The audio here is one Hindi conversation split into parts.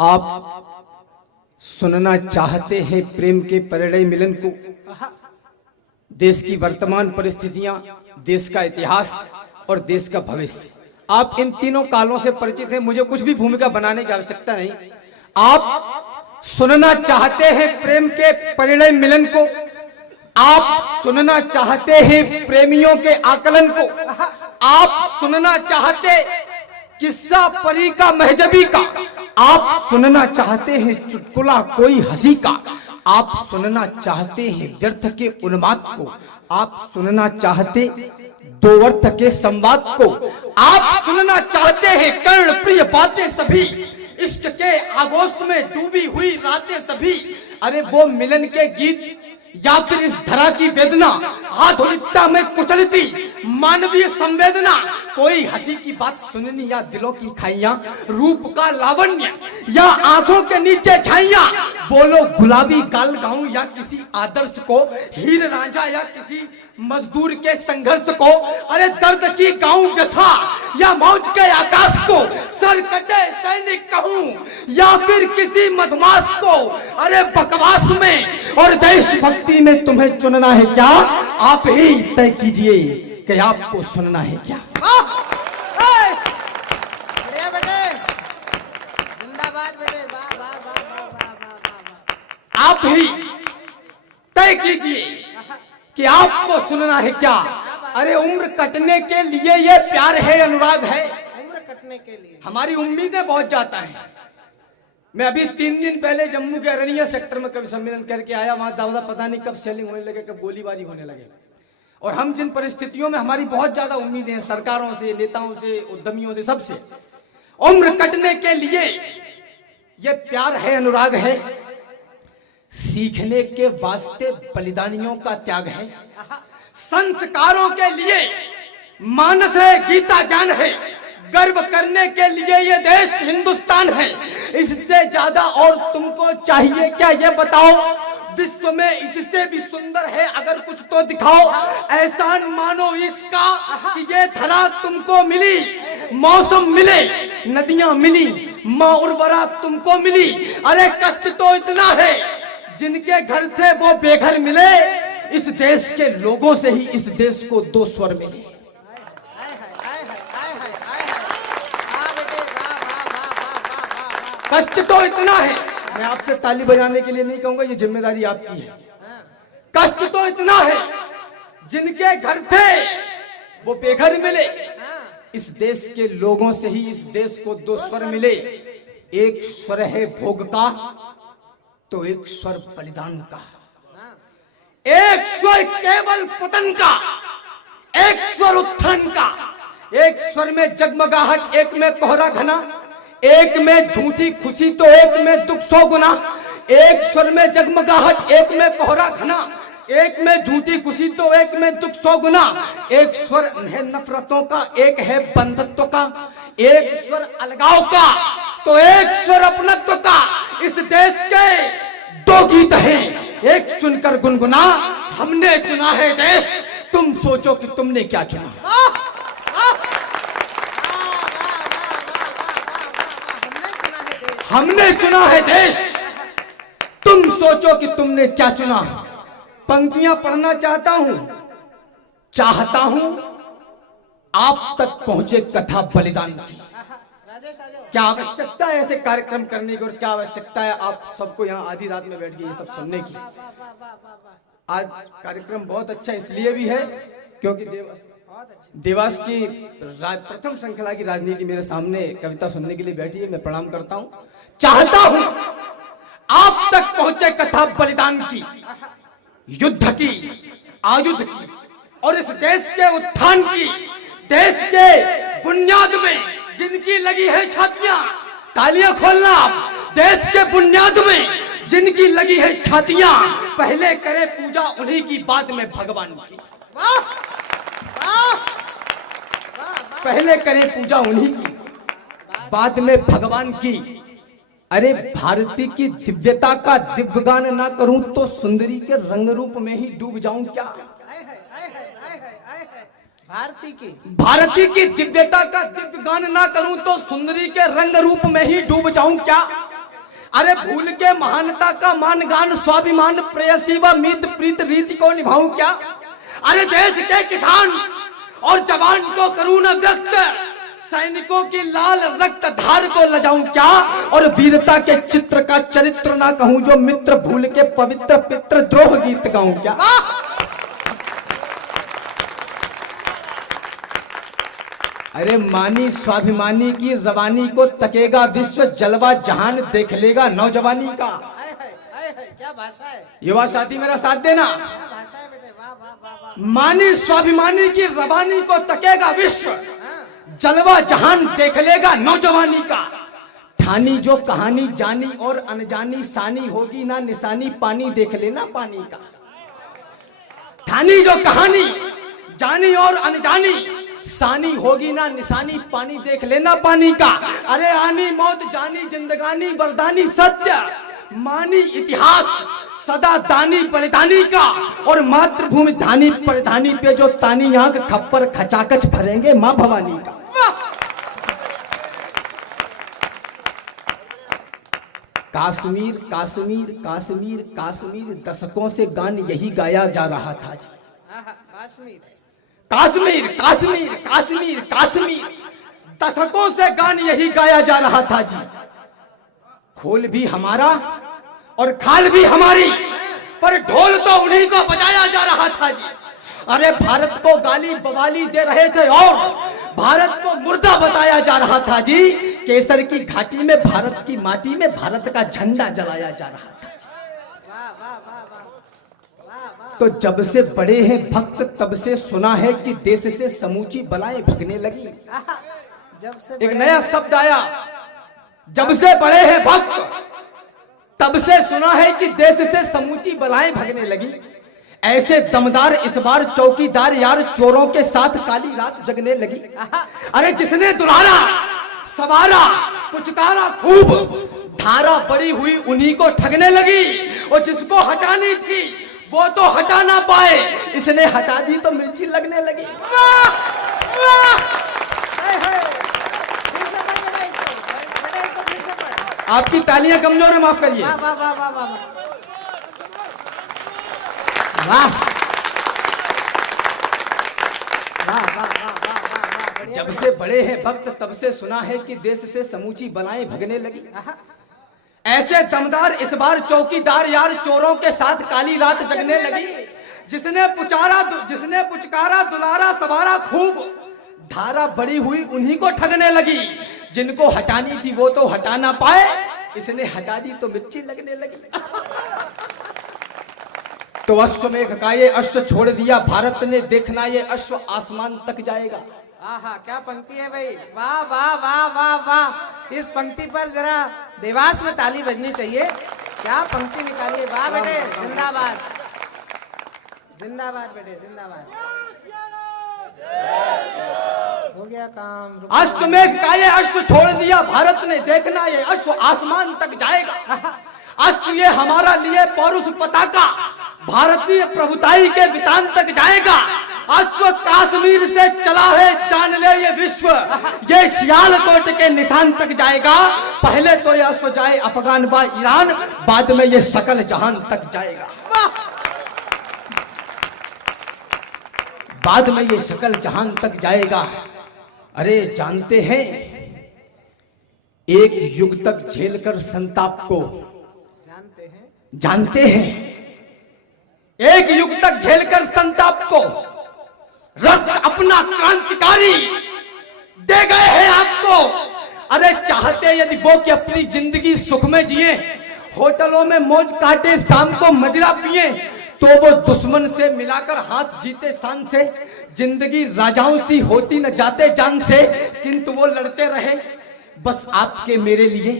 आप सुनना चाहते हैं प्रेम के परिणय मिलन को, देश की वर्तमान परिस्थितियां, देश का इतिहास और देश का भविष्य। आप इन तीनों कालों से परिचित हैं, मुझे कुछ भी भूमिका बनाने की आवश्यकता नहीं। आप सुनना चाहते हैं प्रेम के परिणय मिलन को, आप सुनना चाहते हैं प्रेमियों के आकलन को, आप सुनना चाहते किस्सा परी का महजबी का, आप सुनना चाहते हैं चुटकुला कोई हंसी का, आप सुनना चाहते हैं व्यर्थ के उन्माद को, आप सुनना चाहते दो अर्थ के संवाद को, आप सुनना चाहते हैं कर्ण प्रिय बातें सभी, इश्क के आगोश में डूबी हुई रातें सभी। अरे वो मिलन के गीत या फिर इस धरा की वेदना, आधुनिकता में कुचलती मानवीय संवेदना, कोई हंसी की बात सुननी या दिलों की खाइयां, रूप का लावण्य या आंखों के नीचे छाइयां, बोलो गुलाबी गाल गाऊं या किसी आदर्श को, हीर रांझा या किसी मजदूर के संघर्ष को, अरे दर्द की गाऊं व्यथा या मौज के आकाश को, सर कटे सैनिक कहूं या फिर किसी मधमास को, अरे बकवास में और देशभक्ति में तुम्हें चुनना है क्या, आप ही तय कीजिए कि आपको सुनना है क्या। बढ़िया बेटे, जिंदाबाद बेटे, वाह वाह वाह वाह वाह वाह। आप ही तय कीजिए कि आपको सुनना है क्या। अरे उम्र कटने के लिए ये प्यार है, अनुराग है, उम्र कटने के लिए हमारी उम्मीदें बहुत जाता है। मैं अभी 3 दिन पहले जम्मू के अरनिया सेक्टर में कवि सम्मेलन करके आया, वहां दावदा पता नहीं कब शेलिंग होने लगे, कब गोलीबारी होने लगे। और हम जिन परिस्थितियों में हमारी बहुत ज्यादा उम्मीदें हैं सरकारों से, नेताओं से, उद्यमियों से, सबसे, उम्र कटने के लिए ये प्यार है, अनुराग है, सीखने के वास्ते बलिदानियों का त्याग है, संस्कारों के लिए मानस है, गीता ज्ञान है, गर्व करने के लिए ये देश हिंदुस्तान है। इससे ज्यादा और तुमको चाहिए क्या, ये बताओ। विश्व में इससे भी सुंदर है अगर कुछ तो दिखाओ, एहसान मानो इसका कि ये धरा तुमको मिली, मौसम मिले, नदियां मिली, माँ उर्वरा तुमको मिली। अरे कष्ट तो इतना है, जिनके घर थे वो बेघर मिले, इस देश के लोगों से ही इस देश को 2 स्वर मिले। कष्ट तो इतना है, मैं आपसे ताली बजाने के लिए नहीं कहूंगा, ये जिम्मेदारी आपकी है। कष्ट तो इतना है, जिनके घर थे वो बेघर मिले, इस देश के लोगों से ही इस देश को 2 स्वर मिले। एक स्वर है भोग का, तो एक स्वर बलिदान का, एक स्वर केवल पतन का, एक स्वर उत्थान का, एक स्वर में जगमगाहट, एक में कोहरा घना, एक में झूठी खुशी तो एक में दुख 100 गुना। एक स्वर में जगमगाहट, एक में कोहरा घना, एक में झूठी खुशी तो एक में दुख 100 गुना। एक स्वर है नफरतों का, एक है बंधुत्व का, एक स्वर अलगाव का, तो एक स्वर अपनत्व का। इस देश के 2 गीत हैं, एक चुनकर गुनगुना, हमने चुना है देश, तुम सोचो कि तुमने क्या चुना। हमने चुना है देश, तुम सोचो कि तुमने क्या चुना। पंक्तियां पढ़ना चाहता हूं आप तक पहुंचे कथा बलिदान की। क्या आवश्यकता है ऐसे कार्यक्रम करने की, और क्या आवश्यकता है आप सबको यहाँ आधी रात में बैठ के ये सब सुनने की। आज कार्यक्रम बहुत अच्छा इसलिए भी है क्योंकि देवास की प्रथम श्रृंखला की राजनीति मेरे सामने कविता सुनने के लिए बैठी है। मैं प्रणाम करता हूं, चाहता हूं आप तक पहुंचे कथा बलिदान की, युद्ध की, आयुध की, और इस देश के उत्थान की। देश के बुनियाद में जिनकी लगी है छातियां, तालियां खोलना आप। देश के बुनियाद में जिनकी लगी है छातियां, पहले करे पूजा उन्हीं की, बाद में भगवान की। पहले करें पूजा उन्हीं की, बाद में भगवान की। अरे भारती की दिव्यता का दिव्यगान ना करूं तो सुंदरी के रंग रूप में ही डूब जाऊं क्या। भारती की दिव्यता का दिव्यगान ना करूं तो सुंदरी के रंग रूप में ही डूब जाऊं क्या। अरे भूल के महानता का मान गान स्वाभिमान प्रेयसी व मीत प्रीत रीति को निभाऊं क्या। अरे देश के किसान और जवान को करूं न व्यक्त, सैनिकों की लाल रक्त धार को लजाऊं क्या। और वीरता के चित्र का चरित्र ना कहूं जो मित्र भूल के पवित्र पितृ द्रोह गीत गाऊं क्या। अरे मानी स्वाभिमानी की रवानी को तकेगा विश्व, जलवा जहान देख लेगा नौजवानी का। क्या भाषा है। युवा साथी मेरा साथ देना। क्या भाषा है बेटे, वाह वाह वाह वाह। मानी स्वाभिमानी की रवानी को तकेगा विश्व, हाँ। जलवा जहान देख लेगा नौजवानी का। ठानी जो कहानी जानी और अनजानी, सानी होगी ना निशानी, पानी देख लेना पानी का। ठानी जो कहानी जानी और अनजानी, सानी होगी ना निशानी, पानी देख लेना पानी का। अरे आनी मौत जानी जिंदगानी वरदानी सत्य, मानी इतिहास सदा दानी बलिदानी का। और मातृभूमि धानी परधानी पे जो तानी आंख खप्पर खचाकच भरेंगे मां भवानी का। काश्मीर काश्मीर काश्मीर काश्मीर, दशकों से गान यही गाया जा रहा था जी। कश्मीर काश्मीर काश्मीर काश्मीर काश्मीर, दशकों से गान यही गाया जा रहा था जी। खोल भी हमारा और खाल भी हमारी, पर ढोल तो उन्हीं को बजाया जा रहा था जी। अरे भारत को गाली बवाली दे रहे थे और भारत को मुर्दा बताया जा रहा था जी। केसर की घाटी में भारत की माटी में भारत का झंडा जलाया जा रहा था। वाह वाह वाह वाह वाह वाह। तो जब से बड़े हैं भक्त तब से सुना है कि देश से समूची बलाएं भगने लगी। जब से एक नया शब्द आया, जब से बड़े हैं भक्त तब से सुना है कि देश से समूची बलाएं भगने लगी। ऐसे दमदार इस बार चौकीदार यार चोरों के साथ काली रात जगने लगी। अरे जिसने दुलारा सवारा पुचकारा खूब, धारा बड़ी हुई उन्हीं को ठगने लगी। और जिसको हटानी थी वो तो हटा ना पाए, इसने हटा दी तो मिर्ची लगने लगी। वाह वाह। फिर से पढ़ बेटा इसको, बेटा इसको फिर से पढ़। आपकी तालियां कमजोर है, माफ करिए। वाह वाह वाह वाह वाह वाह वाह वाह वाह वाह। जब से बड़े हैं भक्त तब से सुना है कि देश से समूची बलाएं भगने लगी। ऐसे दमदार इस बार चौकीदार यार चोरों के साथ काली रात जगने लगी। जिसने पुचकारा दुलारा सवारा खूब, धारा बड़ी हुई उन्हीं को ठगने लगी। जिनको हटानी थी वो तो हटा ना पाए, इसने हटा दी तो मिर्ची लगने लगी। तो अश्वमेघ का ये अश्व छोड़ दिया भारत ने, देखना ये अश्व आसमान तक जाएगा। आहा क्या पंक्ति है भाई, वाह वाह वाह वाह वाह। इस पंक्ति पर जरा देवास में ताली बजनी चाहिए। क्या पंक्ति निकाली, वाह बेटे, जिंदाबाद जिंदाबाद बेटे जिंदाबाद। हो गया काम। अश्वमेघ का ये अश्व छोड़ दिया भारत ने, देखना ये अश्व आसमान तक जाएगा। अश्व ये हमारा लिए पौरुष पताका, भारतीय प्रभुताई के वितान तक जाएगा। अश्व कश्मीर से चला है जान ले ये विश्व, ये सियालकोट के निशान तक जाएगा। पहले तो ये अश्व जाए अफगान व ईरान, बाद में ये सकल जहान तक जाएगा। बाद में ये सकल जहान तक जाएगा। अरे जानते हैं एक युग तक झेलकर संताप को, जानते हैं एक युग तक झेलकर संताप को, रक्त अपना क्रांतिकारी दे गए हैं आपको। अरे चाहते यदि वो कि अपनी जिंदगी सुख में जिए, होटलों में मौज काटे, शाम को मदिरा पिए, तो वो दुश्मन से मिलाकर हाथ जीते शान से। जिंदगी राजाओं सी होती न जाते जान से, किंतु वो लड़ते रहे बस आपके मेरे लिए।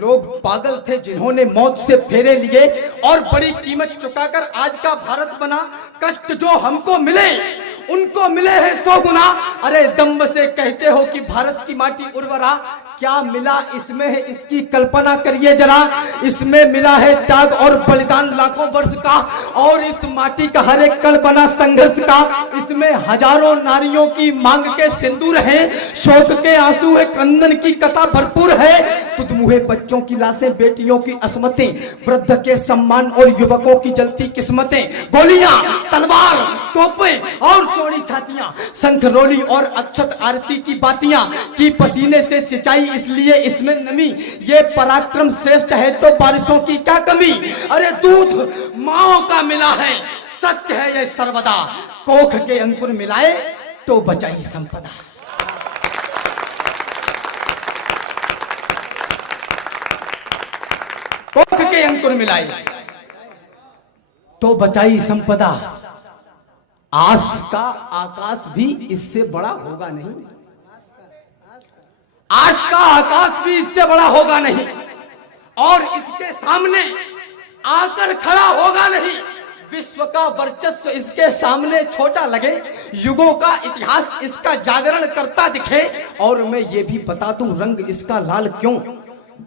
लोग पागल थे जिन्होंने मौत से फेरे लिए, और बड़ी कीमत चुकाकर आज का भारत बना। कष्ट जो हमको मिले उनको मिले हैं 100 गुना। अरे दम्भ से कहते हो कि भारत की माटी उर्वरा, क्या मिला इसमें है इसकी कल्पना करिए जरा। इसमें मिला है त्याग और बलिदान लाखों वर्ष का, और इस माटी का हर एक कण बना संघर्ष का। इसमें हजारों नारियों की मांग के सिंदूर है, शोक के आंसू है, क्रंदन की कथा भरपूर है। तुदमुहे बच्चों की लाशें, बेटियों की अस्मतें, वृद्ध के सम्मान और युवकों की जलती किस्मतें, गोलियां, तलवार, तोपें और चौड़ी छातियां, शंख रोली और अक्षत आरती की बातियां, की पसीने से सिंचाई इसलिए इसमें नमी। ये पराक्रम श्रेष्ठ है तो बारिशों की क्या कमी। अरे दूध माओ का मिला है, सत्य है ये सर्वदा। कोख के अंकुर मिलाए तो बचाई संपदा। कोख के अंकुर मिलाए तो बचाई संपदा। आस का आकाश भी इससे बड़ा होगा नहीं, आश का आकाश भी इससे बड़ा होगा नहीं, और इसके सामने आकर खड़ा होगा नहीं। विश्व का वर्चस्व इसके सामने छोटा लगे, युगों का इतिहास इसका जागरण करता दिखे। और मैं ये भी बता दूं रंग इसका लाल क्यों,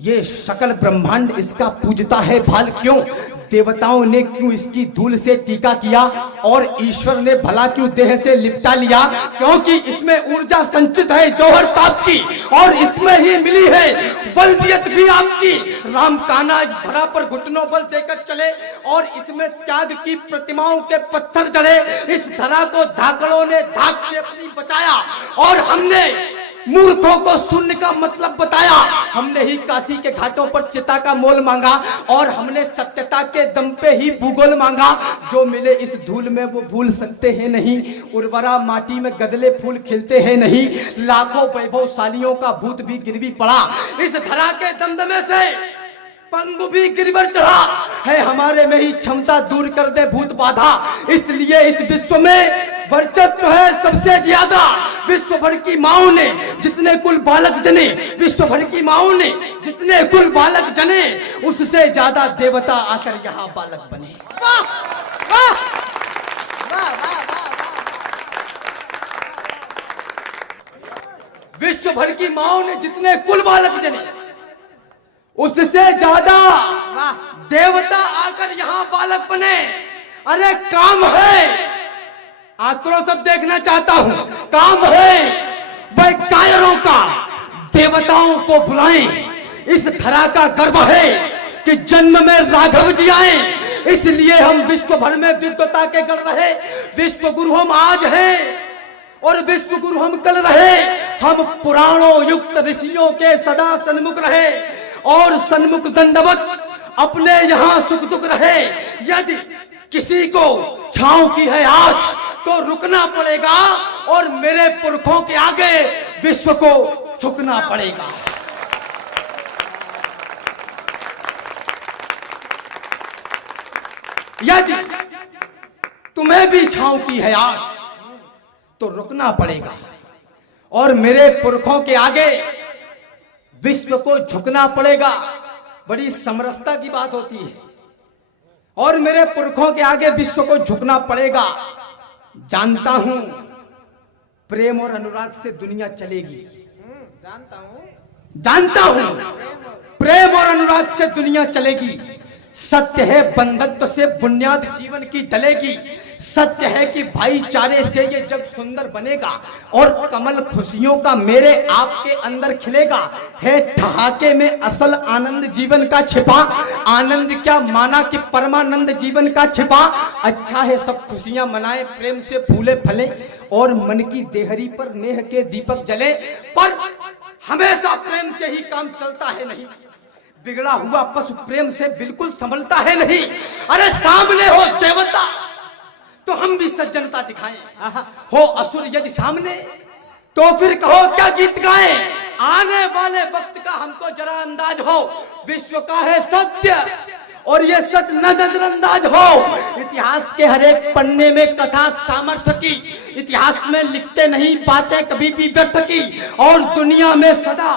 ये सकल ब्रह्मांड इसका पूजता है भाल क्यों। देवताओं ने क्यों इसकी धूल से टीका किया, और ईश्वर ने भला क्यों देह से लिपटा लिया। क्योंकि इसमें ऊर्जा संचित है जौहर ताप की, और इसमें ही मिली है वल्दियत भी आपकी। राम कान्हा इस धरा पर घुटनों बल देकर चले, और इसमें त्याग की प्रतिमाओं के पत्थर जड़े। इस धरा को धाकड़ों ने धाक से अपनी बचाया, और हमने मूर्खों को शून्य का मतलब बताया। हमने ही काशी के घाटों पर चिता का मोल मांगा, और हमने सत्यता के दम पे ही भूगोल मांगा। जो मिले इस धूल में वो भूल सकते हैं नहीं, उर्वरा माटी में गदले फूल खिलते हैं नहीं। लाखों वैभवशालियों का भूत भी गिरवी पड़ा, इस धरा के दमदमे से पंगु भी गिरवर चढ़ा है। हमारे में ही क्षमता दूर कर दे भूत बाधा, इसलिए इस विश्व में वर्चस्व है सबसे ज्यादा। विश्व भर की माओ ने जितने कुल बालक जने, विश्व भर की माओ ने जितने कुल बालक जने, उससे ज्यादा देवता आकर यहाँ बालक बने। वाह वाह वाह वाह वाह। विश्व भर की माओ ने जितने कुल बालक जने, उससे ज्यादा देवता आकर यहाँ बालक बने। अरे काम है, आक्रोश अब देखना चाहता हूं, काम है वह कायरों का, देवताओं को बुलाएं। इस धरा का गर्व है कि जन्म में राघव जी आए, इसलिए हम विश्व भर में विद्वता के गढ़ रहे। विश्व गुरु हम आज हैं और विश्व गुरु हम कल रहे। हम पुराणों युक्त ऋषियों के सदा सन्मुख रहे, और सन्मुख दंडवत अपने यहाँ सुख दुख रहे। यदि किसी को छांव की है आश तो रुकना पड़ेगा, और मेरे पुरखों के आगे विश्व को झुकना पड़ेगा। यदि तुम्हें भी छांव की है आश तो रुकना पड़ेगा, और मेरे पुरखों के आगे विश्व को झुकना पड़ेगा। बड़ी समरसता की बात होती है, और मेरे पुरखों के आगे विश्व को झुकना पड़ेगा। जानता हूं प्रेम और अनुराग से दुनिया चलेगी, जानता हूं प्रेम और अनुराग से दुनिया चलेगी। सत्य है बंधुत्व से बुनियाद जीवन की डलेगी। सत्य है कि भाईचारे से ये जग सुंदर बनेगा, और कमल खुशियों का मेरे आपके अंदर खिलेगा। है ठहाके में असल आनंद जीवन का छिपा, आनंद क्या माना कि परमानंद जीवन का छिपा। अच्छा है सब खुशियां मनाए, प्रेम से फूले फले, और मन की देहरी पर नेह के दीपक जले। पर हमेशा प्रेम से ही काम चलता है नहीं, बिगड़ा हुआ पशु प्रेम से बिल्कुल संभलता है नहीं। अरे सामने हो देवता तो हम भी सज्जनता दिखाएं, हो असुर यदि सामने तो फिर कहो क्या गीत गाएं। आने वाले वक्त का हमको जरा अंदाज हो, विश्व का है सत्य और ये सच न नजरअंदाज हो। इतिहास के हर एक पन्ने में कथा सामर्थ्य की, इतिहास में लिखते नहीं बातें कभी भी व्यर्थ की। और दुनिया में सदा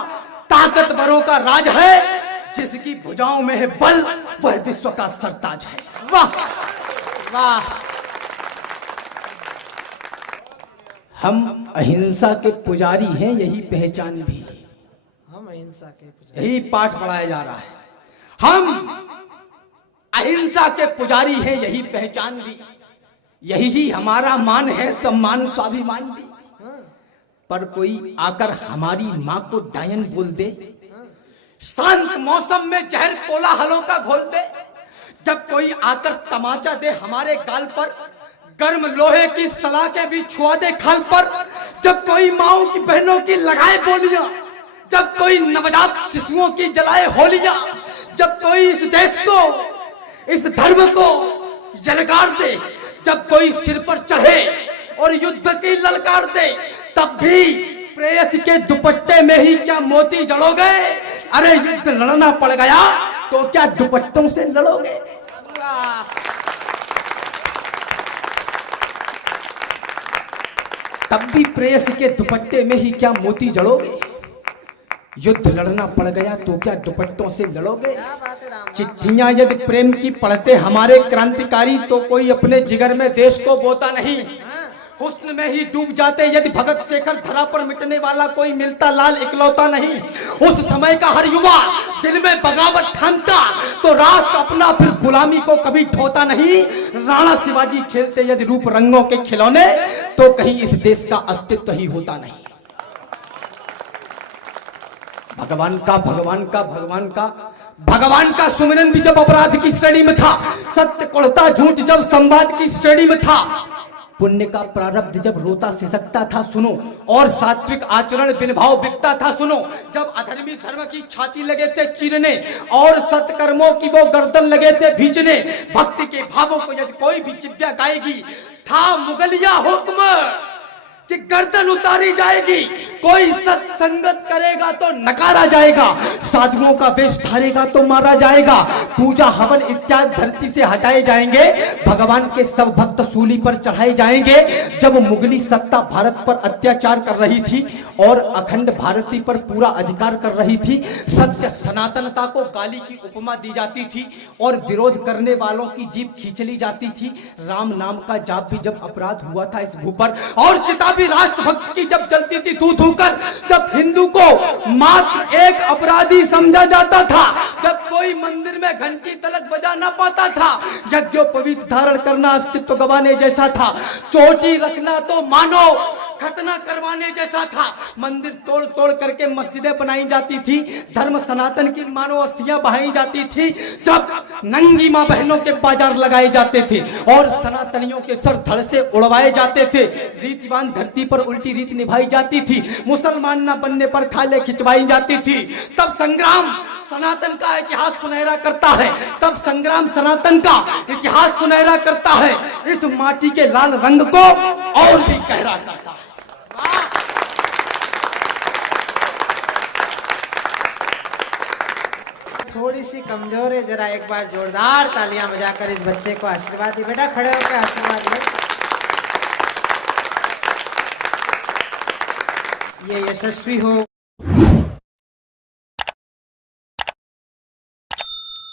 ताकतवरों का राज है, जिसकी भुजाओं में है बल वह विश्व का सरताज है। वाह वाह। हम अहिंसा के पुजारी हैं, यही पहचान भी। हम अहिंसा के पुजारी। यही पाठ पढ़ाया जा रहा है। हम अहिंसा के पुजारी हैं, यही पहचान भी, यही ही हमारा मान है, सम्मान स्वाभिमान भी। पर कोई आकर हमारी माँ को डायन बोल दे, शांत मौसम में जहर कोलाहलों का घोल दे, जब कोई आकर तमाचा दे हमारे गाल पर, गर्म लोहे की सलाखें भी छुआ दे खाल पर, जब कोई माओ की बहनों की लगाए बोलियां, जब कोई नवजात शिशुओं की जलाए होलियां, जब कोई इस देश को, इस धर्म को यलकार दे, जब कोई सिर पर चढ़े और युद्ध की ललकार दे, तब भी प्रेयसी के दुपट्टे में ही क्या मोती जड़ोगे? अरे युद्ध लड़ना पड़ गया तो क्या दुपट्टों से लड़ोगे? तब भी प्रेयसी के दुपट्टे में ही क्या मोती जड़ोगे? युद्ध लड़ना पड़ गया तो क्या दुपट्टों से लड़ोगे? क्या बात है राम। चिट्ठियां यदि प्रेम की पढ़ते हमारे क्रांतिकारी, तो कोई अपने जिगर में देश को बोता नहीं, हुस्न में ही डूब जाते यदि भगत शेखर, धरा पर मिटने वाला कोई मिलता लाल इकलौता नहीं। उस समय का हर युवा दिल में बगावत ठानता, तो राष्ट्र अपना फिर गुलामी को कभी ढोता नहीं। राणा शिवाजी खेलते यदि रूप रंगों के खिलौने, तो कहीं इस देश का अस्तित्व ही होता नहीं। भगवान का सुमिरन भी जब अपराध की श्रेणी में था, सत्य कुड़ता झूठ जब संवाद की श्रेणी में था, पुण्य का प्रारब्ध जब रोता सिसकता था सुनो, और सात्विक आचरण बिन भाव बिकता था सुनो, जब अधर्मी धर्म की छाती लगे थे चीरने और सत्कर्मों की वो गर्दन लगे थे भींचने, भक्ति के भावों को यदि कोई भी चिप्या गाएगी, था मुगलिया हुक्म कि गर्दन उतारी जाएगी। कोई सत्संगत करेगा तो नकारा जाएगा, साधुओं का वेश धारेगा तो मारा जाएगा, पूजा हवन इत्यादि धरती से हटाए जाएंगे, भगवान के सब भक्त सूली पर चढ़ाए जाएंगे। जब मुगली सत्ता भारत पर अत्याचार कर रही थी और अखंड भारती पर पूरा अधिकार कर रही थी, सत्य सनातनता को गाली की उपमा दी जाती थी और विरोध करने वालों की जीभ खींच ली जाती थी। राम नाम का जाप भी जब अपराध हुआ था इस भू पर, और चिता भी राष्ट्रभक्त की जब जलती थी धू धू कर, जब हिंदू को मात्र एक अपराधी समझा जाता था, जब कोई मंदिर में घंटी तलक बजा ना पाता था, यज्ञोपवीत धारण करना अस्तित्व गंवाने जैसा था, चोटी रखना तो मानो खतना करवाने जैसा था, मंदिर तोड़ तोड़ करके मस्जिदें बनाई जाती थी, धर्म सनातन की मानो अस्थियां बहाई जाती थी, जब नंगी मां बहनों के बाजार लगाए जाते थे और सनातनियों के सर धड़ से उड़वाए जाते थे, रीतिवान धरती पर उल्टी रीत निभाई जाती थी, मुसलमान न बनने पर खाले खिंचवाई जाती थी, तब संग्राम सनातन का इतिहास सुनहरा करता है, तब संग्राम सनातन का इतिहास सुनहरा करता है, इस माटी के लाल रंग को और भी गहरा करता है। थोड़ी सी कमजोर है, जरा एक बार जोरदार तालियां बजाकर इस बच्चे को आशीर्वाद दी। बेटा खड़े होकर आशीर्वाद ले। ये यशस्वी हो।